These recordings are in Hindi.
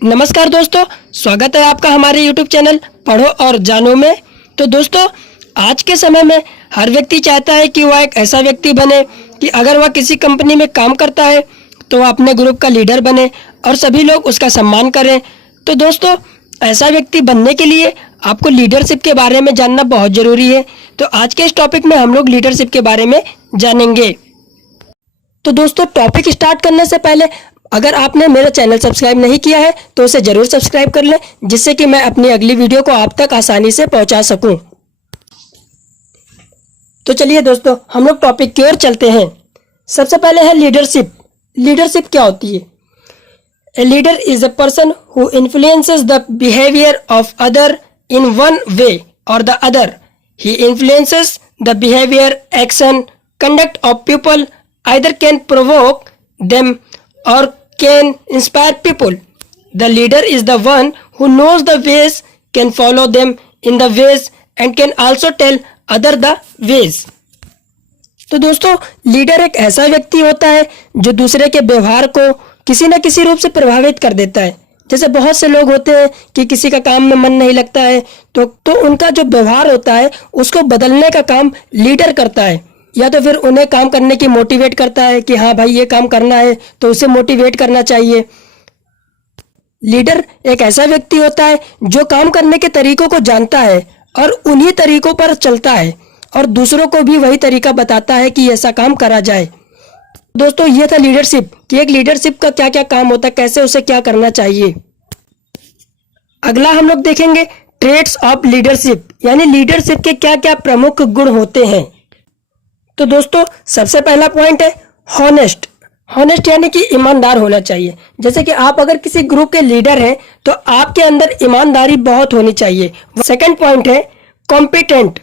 नमस्कार दोस्तों, स्वागत है आपका हमारे YouTube चैनल पढ़ो और जानो में। तो दोस्तों, आज के समय में हर व्यक्ति चाहता है कि वह एक ऐसा व्यक्ति बने कि अगर वह किसी कंपनी में काम करता है तो वह अपने ग्रुप का लीडर बने और सभी लोग उसका सम्मान करें। तो दोस्तों, ऐसा व्यक्ति बनने के लिए आपको लीडरशिप के बारे में जानना बहुत ज़रूरी है। तो आज के इस टॉपिक में हम लोग लीडरशिप के बारे में जानेंगे। तो दोस्तों, टॉपिक स्टार्ट करने से पहले अगर आपने मेरा चैनल सब्सक्राइब नहीं किया है तो उसे ज़रूर सब्सक्राइब कर लें, जिससे कि मैं अपनी अगली वीडियो को आप तक आसानी से पहुंचा सकूं। तो चलिए दोस्तों, हम लोग टॉपिक की ओर चलते हैं। सबसे पहले है लीडरशिप। लीडरशिप क्या होती है? A leader is a person who influences the behaviour of other in one way or the other. He influences the behaviour, action, conduct of people, either can provoke them or can inspire people. The leader is the one who knows the ways, can follow them in the ways and can also tell other the ways. तो दोस्तों, लीडर एक ऐसा व्यक्ति होता है जो दूसरे के व्यवहार को किसी न किसी रूप से प्रभावित कर देता है। जैसे बहुत से लोग होते हैं कि किसी का काम में मन नहीं लगता है तो उनका जो व्यवहार होता है उसको बदलने का काम लीडर करता है, या तो फिर उन्हें काम करने की मोटिवेट करता है कि हाँ भाई ये काम करना है तो उसे मोटिवेट करना चाहिए। लीडर एक ऐसा व्यक्ति होता है जो काम करने के तरीकों को जानता है और उन्हीं तरीकों पर चलता है और दूसरों को भी वही तरीका बताता है कि ऐसा काम करा जाए। दोस्तों, ये था लीडरशिप कि एक लीडरशिप का क्या क्या काम होता है, कैसे उसे क्या करना चाहिए। अगला हम लोग देखेंगे ट्रेट्स ऑफ लीडरशिप, यानी लीडरशिप के क्या क्या प्रमुख गुण होते हैं। तो दोस्तों, सबसे पहला पॉइंट है हॉनेस्ट। हॉनेस्ट यानी कि ईमानदार होना चाहिए। जैसे कि आप अगर किसी ग्रुप के लीडर हैं तो आपके अंदर ईमानदारी बहुत होनी चाहिए। सेकंड पॉइंट है कॉम्पिटेंट।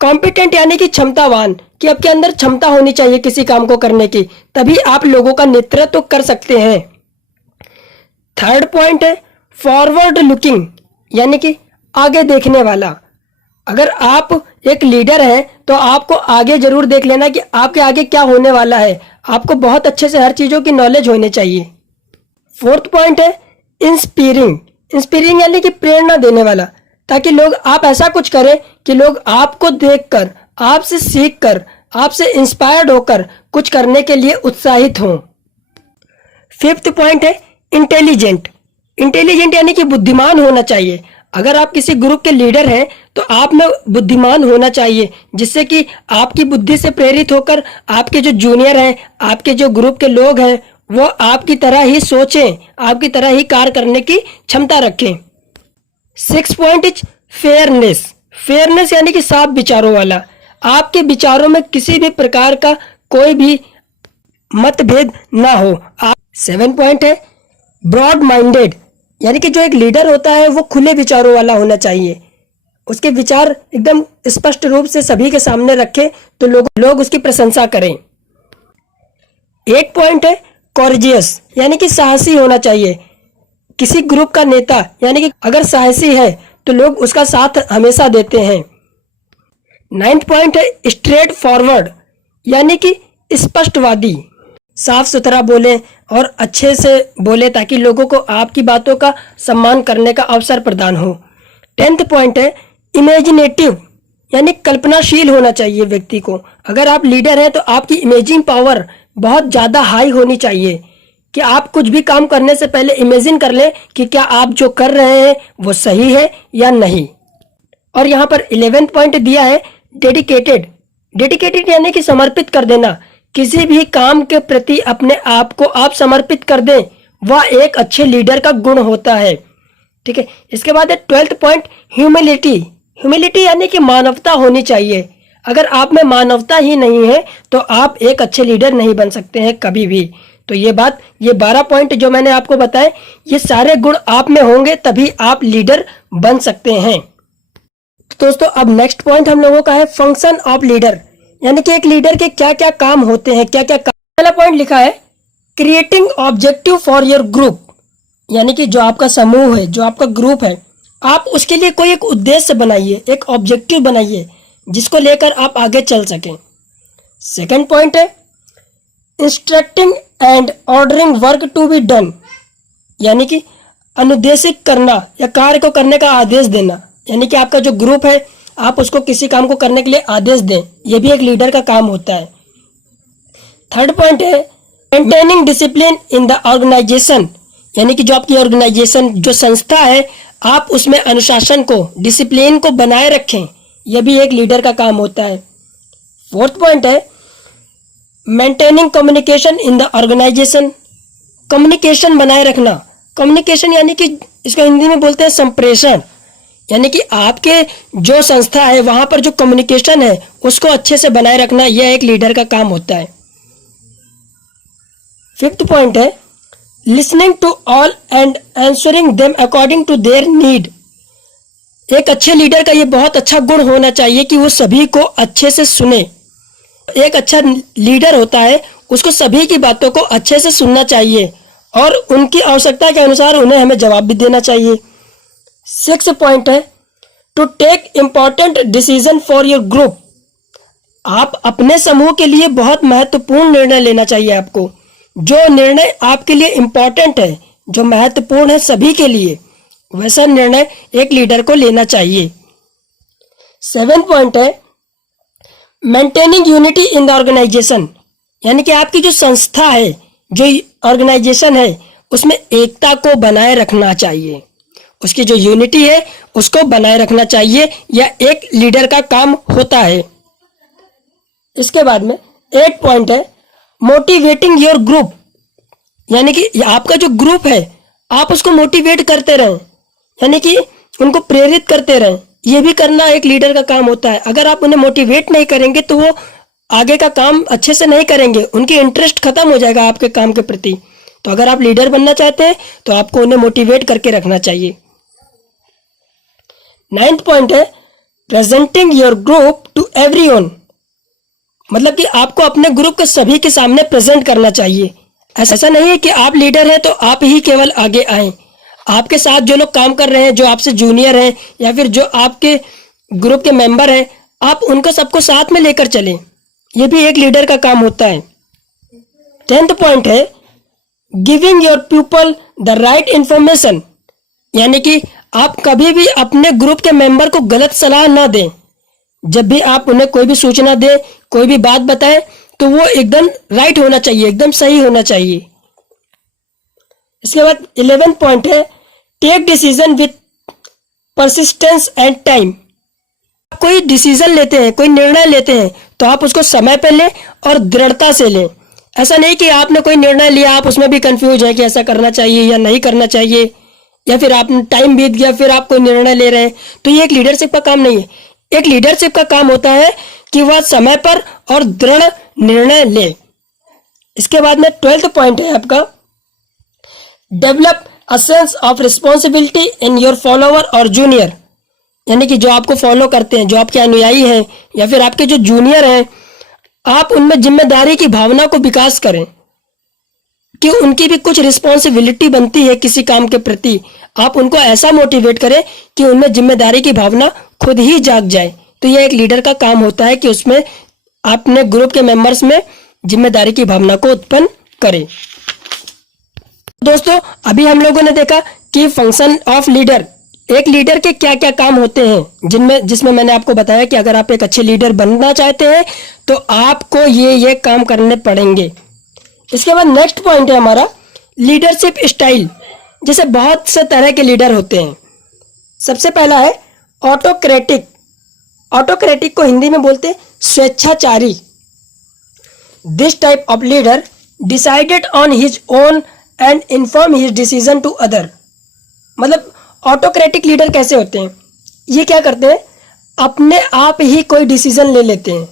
कॉम्पिटेंट यानी कि क्षमतावान, कि आपके अंदर क्षमता होनी चाहिए किसी काम को करने की, तभी आप लोगों का नेतृत्व कर सकते हैं। थर्ड पॉइंट है फॉरवर्ड लुकिंग, यानी कि आगे देखने वाला। अगर आप एक लीडर हैं तो आपको आगे जरूर देख लेना कि आपके आगे क्या होने वाला है। आपको बहुत अच्छे से हर चीज़ों की नॉलेज होनी चाहिए। फोर्थ पॉइंट है इंस्पायरिंग। इंस्पायरिंग यानी कि प्रेरणा देने वाला, ताकि लोग आप ऐसा कुछ करें कि लोग आपको देखकर, आपसे सीखकर, आपसे इंस्पायर्ड होकर कुछ करने के लिए उत्साहित हों। फिफ्थ पॉइंट है इंटेलिजेंट। इंटेलिजेंट यानी कि बुद्धिमान होना चाहिए। अगर आप किसी ग्रुप के लीडर हैं तो आप में बुद्धिमान होना चाहिए, जिससे कि आपकी बुद्धि से प्रेरित होकर आपके जो जूनियर हैं, आपके जो ग्रुप के लोग हैं, वो आपकी तरह ही सोचें, आपकी तरह ही कार्य करने की क्षमता रखें। Six point is fairness. Fairness यानी कि साफ विचारों वाला। आपके विचारों में किसी भी प्रकार का कोई भी मतभेद ना हो। सेवन पॉइंट है ब्रॉड माइंडेड, यानी कि जो एक लीडर होता है वो खुले विचारों वाला होना चाहिए। उसके विचार एकदम स्पष्ट रूप से सभी के सामने रखे तो लोग उसकी प्रशंसा करें। 8 पॉइंट है कॉरेजियस, यानी कि साहसी होना चाहिए। किसी ग्रुप का नेता यानी कि अगर साहसी है तो लोग उसका साथ हमेशा देते हैं। 9th पॉइंट है स्ट्रेट फॉरवर्ड, यानी कि स्पष्टवादी। साफ सुथरा बोले और अच्छे से बोले ताकि लोगों को आपकी बातों का सम्मान करने का अवसर प्रदान हो। 10th पॉइंट है इमेजिनेटिव, यानी कल्पनाशील होना चाहिए व्यक्ति को। अगर आप लीडर हैं तो आपकी इमेजिन पावर बहुत ज़्यादा हाई होनी चाहिए कि आप कुछ भी काम करने से पहले इमेजिन कर लें कि क्या आप जो कर रहे हैं वो सही है या नहीं। और यहाँ पर 11th पॉइंट दिया है डेडिकेटेड। डेडिकेटेड यानी कि समर्पित कर देना। किसी भी काम के प्रति अपने आप को आप समर्पित कर दें, वह एक अच्छे लीडर का गुण होता है। ठीक है। इसके बाद है 12th पॉइंट ह्यूमिलिटी। ह्यूमिलिटी यानी कि मानवता होनी चाहिए। अगर आप में मानवता ही नहीं है तो आप एक अच्छे लीडर नहीं बन सकते हैं कभी भी। तो ये 12 पॉइंट जो मैंने आपको बताए, ये सारे गुण आप में होंगे तभी आप लीडर बन सकते हैं। तो दोस्तों, अब नेक्स्ट पॉइंट हम लोगों का है फंक्शन ऑफ लीडर, यानी कि एक लीडर के क्या क्या काम होते हैं, क्या क्या काम। पहला पॉइंट लिखा है creating objective for your group, यानी कि जो आपका समूह है, जो आपका ग्रुप है, आप उसके लिए कोई एक उद्देश्य बनाइए, एक ऑब्जेक्टिव बनाइए जिसको लेकर आप आगे चल सकें। सेकंड पॉइंट है instructing and ordering work to be done, यानी कि अनुदेशित करना या कार्य को करने का आदेश देना, यानी कि आपका जो ग्रुप है आप उसको किसी काम को करने के लिए आदेश दें, यह भी एक लीडर का काम होता है। थर्ड पॉइंट है maintaining discipline in the organisation, यानी कि जो आपकी ऑर्गेनाइजेशन जो संस्था है आप उसमें अनुशासन को डिसिप्लिन को बनाए रखें, यह भी एक लीडर का काम होता है। फोर्थ पॉइंट है maintaining communication in the organisation, communication बनाए रखना। कम्युनिकेशन यानी कि इसको हिंदी में बोलते हैं संप्रेषण, यानी कि आपके जो संस्था है वहां पर जो कम्युनिकेशन है उसको अच्छे से बनाए रखना, यह एक लीडर का काम होता है। फिफ्थ पॉइंट है listening to all and answering them according to their need. एक अच्छे लीडर का ये बहुत अच्छा गुण होना चाहिए कि वो सभी को अच्छे से सुने। एक अच्छा लीडर होता है उसको सभी की बातों को अच्छे से सुनना चाहिए और उनकी आवश्यकता के अनुसार उन्हें हमें जवाब भी देना चाहिए। सिक्स पॉइंट है to take important decision for your group. आप अपने समूह के लिए बहुत महत्वपूर्ण निर्णय लेना चाहिए। आपको जो निर्णय आपके लिए इम्पॉर्टेंट है, जो महत्वपूर्ण है सभी के लिए, वैसा निर्णय एक लीडर को लेना चाहिए। 7 पॉइंट है maintaining unity in the organisation, यानी कि आपकी जो संस्था है जो ऑर्गेनाइजेशन है उसमें एकता को बनाए रखना चाहिए, उसकी जो यूनिटी है उसको बनाए रखना चाहिए, यह एक लीडर का काम होता है। इसके बाद में 8 पॉइंट है मोटिवेटिंग योर ग्रुप, यानी कि आपका जो ग्रुप है आप उसको मोटिवेट करते रहें, यानी कि उनको प्रेरित करते रहें, यह भी करना एक लीडर का काम होता है। अगर आप उन्हें मोटिवेट नहीं करेंगे तो वो आगे का काम अच्छे से नहीं करेंगे, उनकी इंटरेस्ट खत्म हो जाएगा आपके काम के प्रति। तो अगर आप लीडर बनना चाहते हैं तो आपको उन्हें मोटिवेट करके रखना चाहिए। 9th पॉइंट है presenting your group to everyone, मतलब कि आपको अपने ग्रुप के सभी के सामने प्रेजेंट करना चाहिए। ऐसा नहीं है कि आप लीडर हैं तो आप ही केवल आगे आए, आपके साथ जो लोग काम कर रहे हैं, जो आपसे जूनियर हैं या फिर जो आपके ग्रुप के मेंबर हैं, आप उनको सबको साथ में लेकर चलें, यह भी एक लीडर का काम होता है। 10th पॉइंट है giving your people the right information, यानी कि आप कभी भी अपने ग्रुप के मेंबर को गलत सलाह ना दें। जब भी आप उन्हें कोई भी सूचना दें, कोई भी बात बताएं तो वो एकदम राइट होना चाहिए, एकदम सही होना चाहिए। इसके बाद 11 पॉइंट है take decision with persistence and time. कोई डिसीजन लेते हैं, कोई निर्णय लेते हैं तो आप उसको समय पे लें और दृढ़ता से लें। ऐसा नहीं कि आपने कोई निर्णय लिया आप उसमें भी कंफ्यूज है कि ऐसा करना चाहिए या नहीं करना चाहिए, या फिर आपने टाइम बीत गया फिर आप कोई निर्णय ले रहे हैं, तो ये एक लीडरशिप का काम नहीं है। एक लीडरशिप का काम होता है कि वह समय पर और दृढ़ निर्णय ले। इसके बाद में 12th पॉइंट है आपका develop a sense of responsibility in your follower और जूनियर, यानी कि जो आपको फॉलो करते हैं, जो आपके अनुयायी हैं या फिर आपके जो जूनियर हैं, आप उनमें जिम्मेदारी की भावना को विकास करें कि उनकी भी कुछ रिस्पॉन्सिबिलिटी बनती है किसी काम के प्रति। आप उनको ऐसा मोटिवेट करें कि उनमें जिम्मेदारी की भावना खुद ही जाग जाए। तो यह एक लीडर का काम होता है कि उसमें अपने ग्रुप के मेंबर्स में जिम्मेदारी की भावना को उत्पन्न करें। दोस्तों अभी हम लोगों ने देखा कि फंक्शन ऑफ लीडर, एक लीडर के क्या क्या काम होते हैं, जिसमें मैंने आपको बताया कि अगर आप एक अच्छे लीडर बनना चाहते हैं तो आपको ये काम करने पड़ेंगे। इसके बाद नेक्स्ट पॉइंट है हमारा लीडरशिप स्टाइल। जैसे बहुत से तरह के लीडर होते हैं। सबसे पहला है ऑटोक्रेटिक। ऑटोक्रेटिक को हिंदी में बोलते हैं स्वेच्छाचारी। This type of leader decided on his own and inform his decision to other. मतलब ऑटोक्रेटिक लीडर कैसे होते हैं, ये क्या करते हैं, अपने आप ही कोई डिसीजन ले लेते हैं,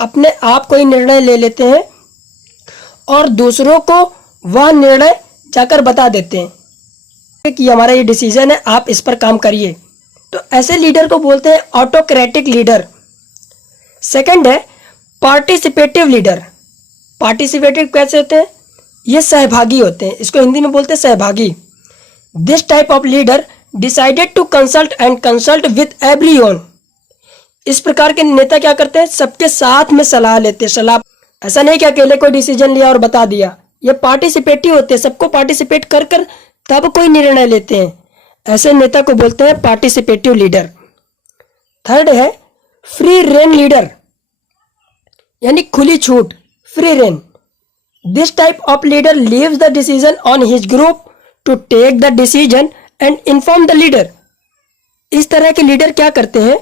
अपने आप कोई निर्णय ले लेते हैं और दूसरों को वह निर्णय जाकर बता देते हैं कि हमारा ये डिसीजन है, आप इस पर काम करिए। तो ऐसे लीडर को बोलते हैं ऑटोक्रेटिक लीडर। सेकंड है पार्टिसिपेटिव लीडर। पार्टिसिपेटिव कैसे होते हैं, ये सहभागी होते हैं, इसको हिंदी में बोलते हैं सहभागी। This type of leader decided to consult and consult with everyone. इस प्रकार के नेता क्या करते हैं, सबके साथ में सलाह लेते हैं। सलाह ऐसा नहीं कि अकेले कोई डिसीजन लिया और बता दिया, ये पार्टिसिपेटिव होते हैं, सबको पार्टिसिपेट कर कर तब कोई निर्णय लेते हैं। ऐसे नेता को बोलते हैं पार्टिसिपेटिव लीडर। थर्ड है फ्री रेन लीडर, यानी खुली छूट, free rein. This type of leader leaves the decision on his group to take the decision and inform the leader. इस तरह के लीडर क्या करते हैं,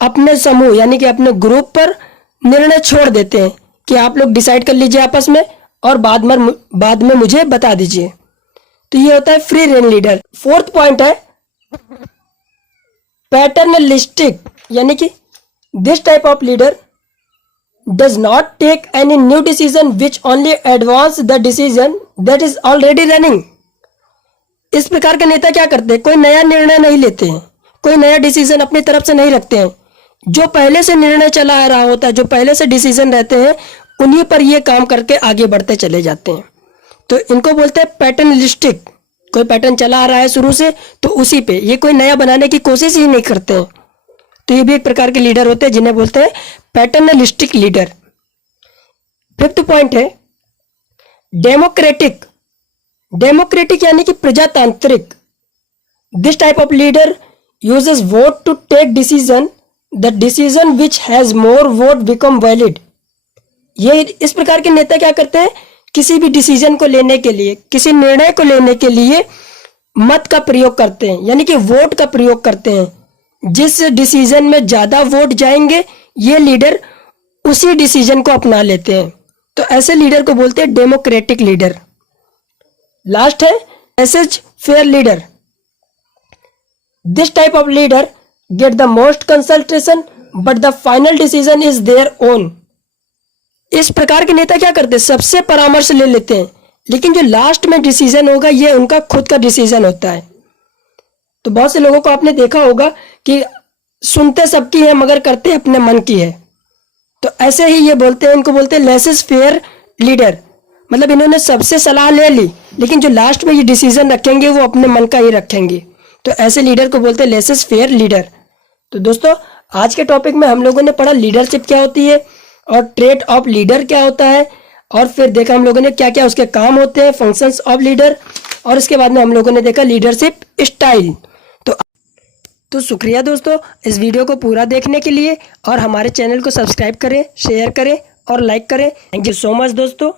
अपने समूह यानी कि अपने ग्रुप पर निर्णय छोड़ देते हैं कि आप लोग डिसाइड कर लीजिए आपस में और बाद में मुझे बता दीजिए। तो ये होता है free rein leader. Fourth point है पैटर्नलिस्टिक, यानी कि this type of leader does not take any new decision which only advance the decision that is already running. इस प्रकार के नेता क्या करते हैं, कोई नया निर्णय नहीं लेते हैं, कोई नया डिसीजन अपनी तरफ से नहीं रखते हैं। जो पहले से निर्णय चला आ रहा होता है, जो पहले से डिसीजन रहते हैं, उन्हीं पर ये काम करके आगे बढ़ते चले जाते हैं। तो इनको बोलते हैं पैटर्नलिस्टिक। कोई पैटर्न चला आ रहा है शुरू से, तो उसी पे ये कोई नया बनाने की कोशिश ही नहीं करते हैं। तो ये भी एक प्रकार के लीडर होते हैं जिन्हें बोलते हैं पैटर्नलिस्टिक लीडर। फिफ्थ पॉइंट है डेमोक्रेटिक। डेमोक्रेटिक यानी कि प्रजातांत्रिक। This type of leader uses vote to take decision, the decision which has more vote become valid. ये इस प्रकार के नेता क्या करते हैं, किसी भी डिसीजन को लेने के लिए, किसी निर्णय को लेने के लिए मत का प्रयोग करते हैं, यानी कि वोट का प्रयोग करते हैं। जिस डिसीजन में ज्यादा वोट जाएंगे, ये लीडर उसी डिसीजन को अपना लेते हैं। तो ऐसे लीडर को बोलते हैं डेमोक्रेटिक लीडर। लास्ट है message fair leader. This type of leader get the most consultation but the final decision is their own. इस प्रकार के नेता क्या करते हैं, सबसे परामर्श ले लेते हैं, लेकिन जो लास्ट में डिसीजन होगा ये उनका खुद का डिसीजन होता है। तो बहुत से लोगों को आपने देखा होगा कि सुनते सबकी है मगर करते अपने मन की है। तो ऐसे ही ये बोलते हैं, इनको बोलते हैं लेसेस फेयर लीडर। मतलब इन्होंने सबसे सलाह ले ली, लेकिन जो लास्ट में ये डिसीजन रखेंगे वो अपने मन का ही रखेंगे। तो ऐसे लीडर को बोलते हैं लेसेस फेयर लीडर। तो दोस्तों आज के टॉपिक में हम लोगों ने पढ़ा लीडरशिप क्या होती है और ट्रेट ऑफ लीडर क्या होता है, और फिर देखा हम लोगों ने क्या क्या उसके काम होते हैं, फंक्शंस ऑफ लीडर, और इसके बाद में हम लोगों ने देखा लीडरशिप स्टाइल। तो शुक्रिया दोस्तों इस वीडियो को पूरा देखने के लिए, और हमारे चैनल को सब्सक्राइब करें, शेयर करें और लाइक करें। थैंक यू सो मच दोस्तों।